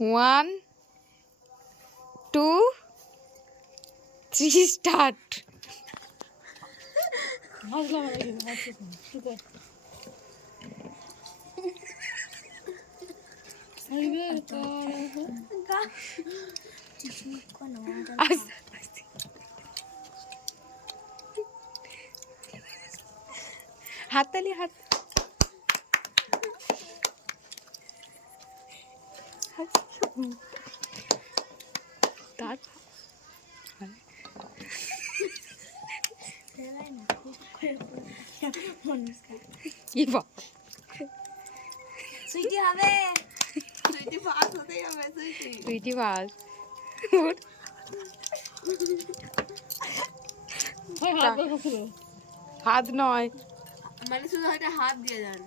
1 2 3 start. হাততালি হাত তার কি বা সুইটি হবে, সুইটি পাস হতেই হবে। সুইটি বাস হাত নয়, মানে শুধু হয়তো হাত দিয়ে যান।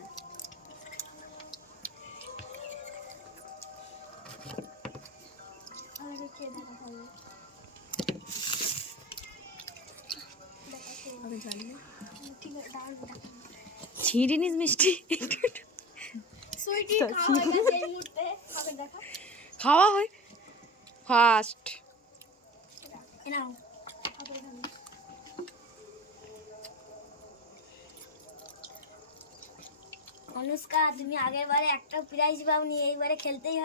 ছিঁড়ে নিস মিষ্টি। সুইটি খাওয়া হয়ে গেছে এই মুহূর্তে। হবে দেখা। খাওয়া হয় ফার্স্ট। নাও অনুষ্কা, তুমি আগের বারে একটা প্রাইজ পাওনি, এইবারে খেলতেই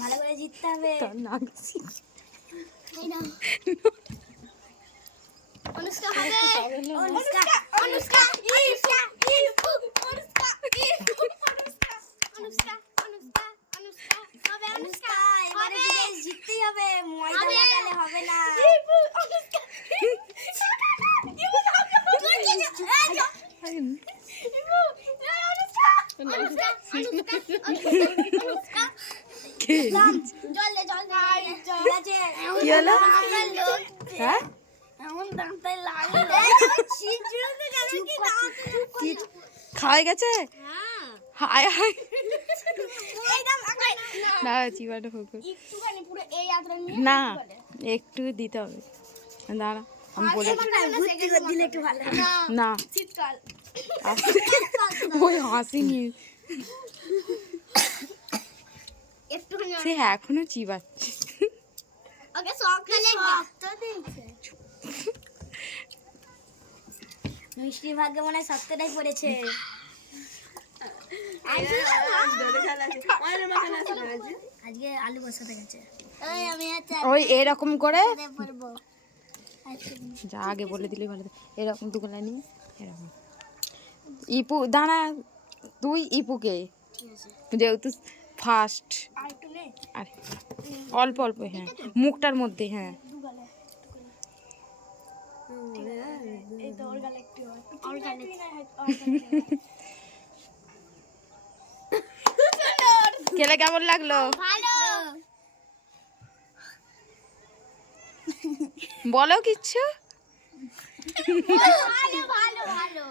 ভালো করে জিততে হবে। এই নাও। অনুষ্কা হবে। অনুষ্কা অনুষ্কা অনুষ্কা অনুষ্কা অনুষ্কা অনুষ্কা অনুষ্কা হবে। অনুষ্কা এবারে প্রাইজ জিততেই হবে, ময়দা লাগালে হবে না। অনুষ্কা খাওয়া গেছে। হায় হায় না চিবাটা হোক না, একটু দিতে হবে। দাঁড়া আমি বলে না ওই হাসিনি, সে এখনো চিবাচ্ছে। মিষ্টির ভাগ্যে মনে হয় সত্যটাই পড়েছে। আজকে আলু বসাতে গেছে। ওই এরকম করে যা আগে বলে দিলেই ভালো, এরকম দুগুলা নিয়ে এরকম। ইপু দাঁড়া, তুই ইপুকে যেহেতু ফার্স্ট, আর অল্প অল্প, হ্যাঁ মুখটার মধ্যে, হ্যাঁ খেলে কেমন লাগলো বলো কিচ্ছু। ভালো ভালো ভালো।